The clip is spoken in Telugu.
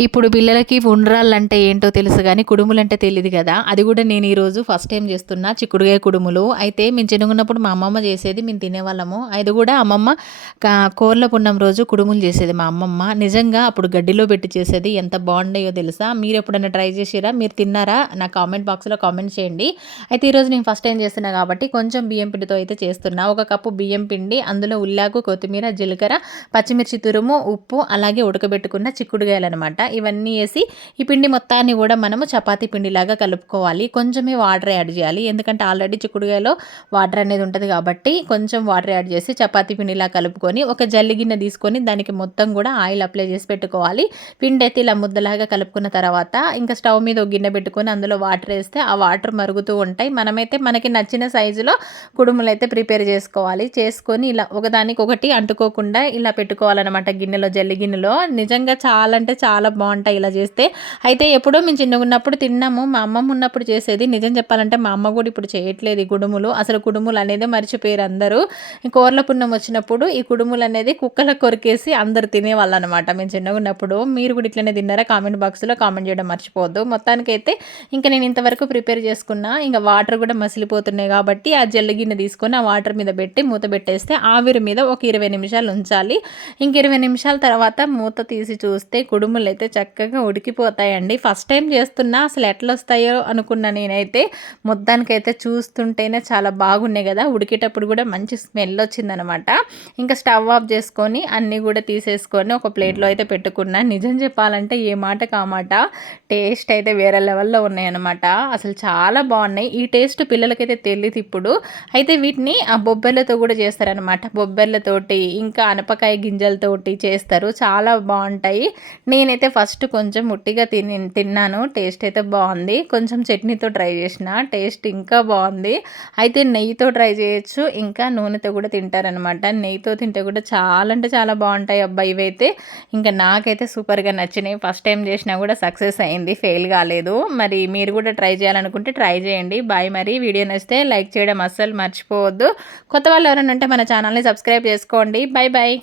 ఇప్పుడు పిల్లలకి ఉండ్రాళ్ళంటే ఏంటో తెలుసు గానీ, కుడుములంటే తెలీదు గదా! అది గూడా నేను ఈరోజు ఫస్ట్ టైమ్ జేస్తున్నా చిక్కుడుగాయ కుడుములు. అయితే మేము చిన్నగున్నప్పుడు మా అమ్మమ్మ జేసేది, మేము తినేవాళ్ళము. అది గూడా అమ్మమ్మ కోర్ల పున్నమి రోజు కుడుములు జేసేది మా అమ్మమ్మ. నిజంగా అప్పుడు గడ్డిలో పెట్టి చేసేది. ఎంత బాగుండేయో తెలుసా? మీరెప్పుడైనా ట్రై జేసిర్రా? మీరు తిన్నారా? నా కామెంట్ బాక్స్‌లో కామెంట్ చేయండి. అయితే ఈరోజు నేను ఫస్ట్ టైమ్ చేస్తున్నా గాబట్టి కొంచెం బియ్యం పిండితో అయితే చేస్తున్నా. ఒక కప్పు బియ్యం పిండి, అందులో ఉల్లాకు, కొత్తిమీర, జీలకర్ర, పచ్చిమిర్చి తురుము, ఉప్పు, అలాగే ఉడకబెట్టుకున్న చిక్కుడుగాయలనమాట. ఇవన్నీ ఏసి ఈ పిండి మొత్తాన్ని గూడా మనము చపాతీ పిండిలాగా కలుపుకోవాలి. కొంచెమే వాటర్ యాడ్ జేయాలి. ఎందుకంటే ఆల్రెడీ చిక్కుడుగాయలో వాటర్ అనేది ఉంటది గాబట్టి కొంచెం వాటర్ యాడ్ జేసి చపాతీ పిండిలా కలుపుకొని ఒక జల్లి గిన్నె తీసుకొని దానికి మొత్తం గూడా ఆయిల్ అప్లై చేసి పెట్టుకోవాలి. పిండైతే ఇలా ముద్దలాగా కలుపుకున్న తర్వాత ఇంకా స్టవ్ మీద ఒక గిన్నె పెట్టుకొని అందులో వాటర్ ఏస్తే ఆ వాటర్ మరుగుతూ ఉంటాయి. మనమైతే మనకి నచ్చిన సైజులో కుడుములైతే ప్రిపేర్ చేసుకోవాలి. చేసుకొని ఇలా ఒకదానికొకటి అంటుకోకుండా ఇలా పెట్టుకోవాలనమాట గిన్నెలో, జల్లి గిన్నెలో. నిజంగా చాలా అంటే చాలా బాగుంటాయి ఇలా చేస్తే. అయితే ఎప్పుడో మేము చిన్నగున్నప్పుడు తిన్నాము. మా అమ్మమ్మ ఉన్నప్పుడు చేసేది. నిజం చెప్పాలంటే మా అమ్మ కూడా ఇప్పుడు చేయట్లేదు ఈ కుడుములు. అసలు కుడుములు అనేది మర్చిపోయారు అందరూ. కోర్ల పున్నం వచ్చినప్పుడు ఈ కుడుములు అనేది కుక్కలకు కొరికేసి అందరూ తినేవాళ్ళనమాట మేము చిన్నగున్నప్పుడు. మీరు కూడా ఇట్లనే తిన్నారా? కామెంట్ బాక్స్లో కామెంట్ చేయడం మర్చిపోవద్దు. మొత్తానికైతే ఇంకా నేను ఇంతవరకు ప్రిపేర్ చేసుకున్నా. ఇంకా వాటర్ కూడా మసిలిపోతున్నాయి కాబట్టి ఆ జల్లి గిన్నె తీసుకొని ఆ వాటర్ మీద పెట్టి మూత పెట్టేస్తే ఆవిరి మీద ఒక 20 నిమిషాలు ఉంచాలి. ఇంక 20 నిమిషాల తర్వాత మూత తీసి చూస్తే కుడుములు అయితే చక్కగా ఉడికిపోతాయండి. ఫస్ట్ టైం చేస్తున్నా, అసలు ఎట్లా వస్తాయో అనుకున్నా నేనైతే. మొత్తానికైతే చూస్తుంటేనే చాలా బాగున్నాయి కదా! ఉడికేటప్పుడు కూడా మంచి స్మెల్ వచ్చిందనమాట. ఇంకా స్టవ్ ఆఫ్ చేసుకొని అన్నీ కూడా తీసేసుకొని ఒక ప్లేట్లో అయితే పెట్టుకున్నా. నిజం చెప్పాలంటే ఏ మాటకు ఆ మాట టేస్ట్ అయితే వేరే లెవెల్లో ఉన్నాయన్నమాట. అసలు చాలా బాగున్నాయి. ఈ టేస్ట్ పిల్లలకైతే తెలియదు ఇప్పుడు. అయితే వీటిని ఆ బొబ్బర్లతో కూడా చేస్తారనమాట. బొబ్బర్లతోటి ఇంకా అనపకాయ గింజలతోటి చేస్తారు. చాలా బాగుంటాయి. నేనైతే ఫస్ట్ కొంచెం ఉట్టిగా తిన్నాను. టేస్ట్ అయితే బాగుంది. కొంచెం చట్నీతో ట్రై చేసిన. టేస్ట్ ఇంకా బాగుంది. అయితే నెయ్యితో ట్రై చేయొచ్చు. ఇంకా నూనెతో కూడా తింటారనమాట. నెయ్యితో తింటే కూడా చాలా అంటే చాలా బాగుంటాయి అబ్బా ఇవైతే. ఇంకా నాకైతే సూపర్గా నచ్చినాయి. ఫస్ట్ టైం చేసినా కూడా సక్సెస్ అయింది. ఫెయిల్ కాలేదు. మరి మీరు కూడా ట్రై చేయాలనుకుంటే ట్రై చేయండి. బాయ్. మరి వీడియో నచ్చితే లైక్ చేయడం అస్సలు మర్చిపోవద్దు. కొత్త వాళ్ళు ఎవరైనా ఉంటే మన ఛానల్ని సబ్స్క్రైబ్ చేసుకోండి. Bye bye.